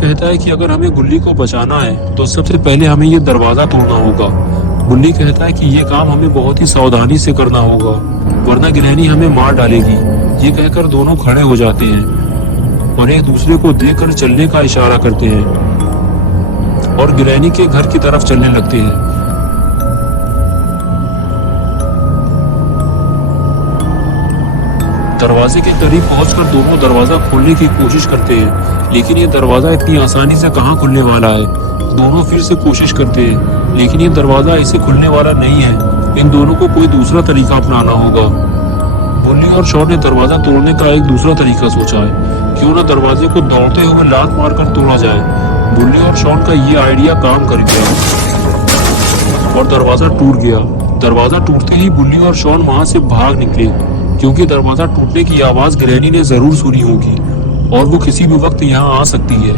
कहता है कि अगर हमें गुल्ली को बचाना है तो सबसे पहले हमें ये दरवाजा तोड़ना होगा। गुल्ली कहता है कि ये काम हमें बहुत ही सावधानी से करना होगा, वरना गिरहनी हमें मार डालेगी। ये कहकर दोनों खड़े हो जाते हैं और एक दूसरे को देखकर चलने का इशारा करते हैं और गिरहनी के घर की तरफ चलने लगते हैं। दरवाजे के करीब पहुंचकर दोनों दरवाजा खोलने की कोशिश करते हैं, लेकिन ये दरवाजा इतनी आसानी से कहाँ खुलने वाला है। दोनों फिर से कोशिश करते हैं, लेकिन ये दरवाजा ऐसे खुलने वाला नहीं है। इन दोनों को कोई दूसरा तरीका अपनाना होगा। बुल्ली और शॉन ने दरवाजा तोड़ने का एक दूसरा तरीका सोचा है। क्यों न दरवाजे को दौड़ते हुए लात मारकर तोड़ा जाए। बुल्ली और शॉन का ये आइडिया काम कर गया और दरवाजा टूट गया। दरवाजा टूटते ही बुल्ली और शॉन वहां से भाग निकले, क्योंकि दरवाजा टूटने की आवाज गिरहनी ने जरूर सुनी होगी और वो किसी भी वक्त यहाँ आ सकती है।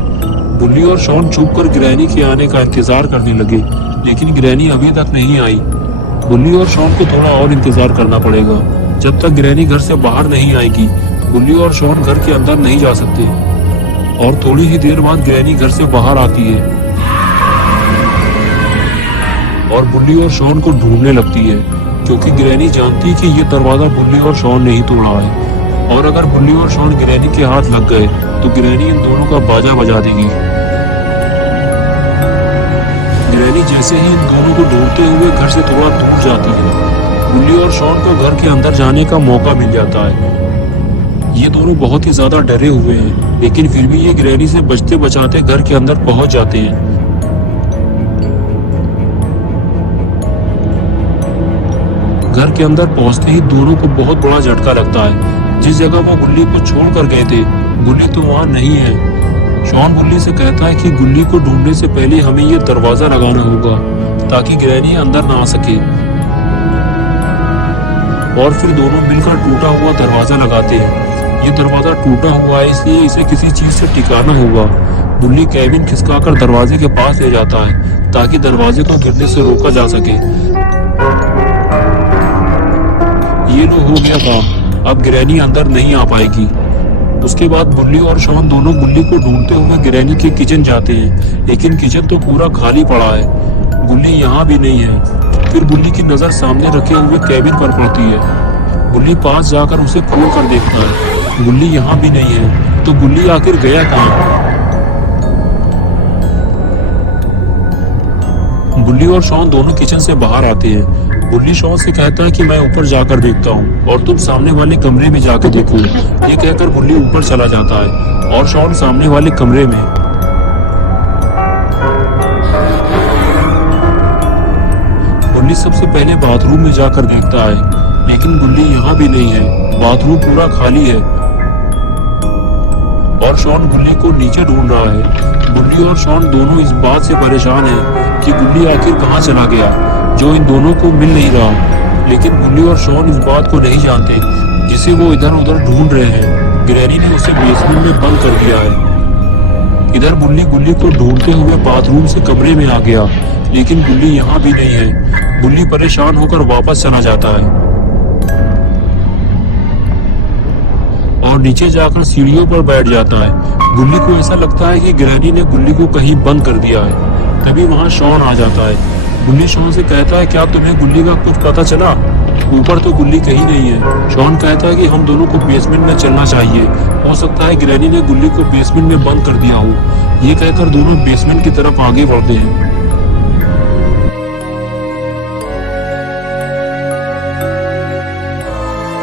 बुल्ली और शॉन छुपकर गिरहनी के आने का इंतजार करने लगे, लेकिन गिरहनी अभी तक नहीं आई। बुल्ली और शॉन को थोड़ा और इंतजार करना पड़ेगा, जब तक गिरहनी घर से बाहर नहीं आएगी। बुल्ली और शॉन घर के अंदर नहीं जा सकते और थोड़ी ही देर बाद गिरहनी घर से बाहर आती है और बुल्ली और शॉन को ढूंढने लगती है, क्योंकि गिरहनी जानती है कि ये दरवाजा बुल्ली और शॉन ने ही तोड़ा है और अगर बुल्ली और शॉन गिरहनी के हाथ लग गए तो गिरहनी इन दोनों का बाजा बजा देगी। गिरहनी जैसे ही इन दोनों को ढूंढते हुए घर से थोड़ा दूर जाती है, बुल्ली और शॉन को घर के अंदर जाने का मौका मिल जाता है। ये दोनों बहुत ही ज्यादा डरे हुए हैं, लेकिन फिर भी ये गिरहनी से बचते बचाते घर के अंदर पहुंच जाते हैं। घर के अंदर पहुंचते ही दोनों को बहुत बड़ा झटका लगता है। जिस जगह वो गुल्ली को छोड़कर गए थे, गुल्ली तो वहां नहीं है। शॉन गुल्ली से कहता है कि गुल्ली को ढूंढने से पहले हमें ये दरवाजा लगाना होगा ताकि गिरहनी अंदर ना आ सके। और फिर दोनों मिलकर टूटा हुआ दरवाजा लगाते हैं। ये दरवाजा टूटा हुआ है, इसलिए इसे किसी चीज से टिकाना होगा। गुल्ली केविन खिसकाकर दरवाजे के पास ले जाता है ताकि दरवाजे को गिरने से रोका जा सके। ये लो हो गया काम, अब गिरहनी अंदर नहीं आ पाएगी। उसके बाद बुल्ली और शॉन दोनों गुल्ली को ढूंढते हुए गिरहनी के किचन जाते हैं, लेकिन किचन तो पूरा खाली पड़ा है। गुल्ली यहाँ भी नहीं है। फिर बुल्ली की नजर सामने रखे हुए केबिन पर पड़ती है। बुल्ली पास जाकर उसे खोल कर देखता है, गुल्ली यहाँ भी नहीं है। तो गुल्ली आखिर गया कहाँ? बुल्ली और शॉन दोनों किचन से बाहर आते हैं। बुल्ली शॉन से कहता है कि मैं ऊपर जाकर देखता हूँ और तुम सामने वाले कमरे में जाकर देखो। ये कहकर बुल्ली ऊपर चला जाता है और शॉन सामने वाले कमरे में। बुल्ली सबसे पहले बाथरूम में जाकर देखता है, लेकिन बुल्ली यहाँ भी नहीं है। बाथरूम पूरा खाली है और शॉन गुल्ली को नीचे ढूंढ रहा है। बुल्ली और शॉन दोनों इस बात से परेशान हैं कि गुल्ली आखिर कहाँ चला गया, जो इन दोनों को मिल नहीं रहा। लेकिन बुल्ली और शॉन इस बात को नहीं जानते, जिसे वो इधर उधर ढूंढ रहे हैं। गिरहनी ने उसे बेसमेंट में बंद कर दिया है। इधर बुल्ली गुल्ली को ढूंढते हुए बाथरूम से कमरे में आ गया, लेकिन गुल्ली यहाँ भी नहीं है। बुल्ली परेशान होकर वापस चला जाता है और नीचे जाकर सीढ़ियों पर बैठ जाता है। गुल्ली को ऐसा लगता है कि गिरहनी ने गुल्ली को कहीं बंद कर दिया है। तभी वहां शॉन आ जाता है। गुल्ली शॉन से कहता है, क्या तुम्हें गुल्ली का कुछ पता चला? ऊपर तो गुल्ली कहीं नहीं है। शॉन कहता है कि हम दोनों को बेसमेंट में चलना चाहिए, हो सकता है गिरहनी ने गुल्ली को बेसमेंट में बंद कर दिया हो। ये कहकर दोनों बेसमेंट की तरफ आगे बढ़ते हैं।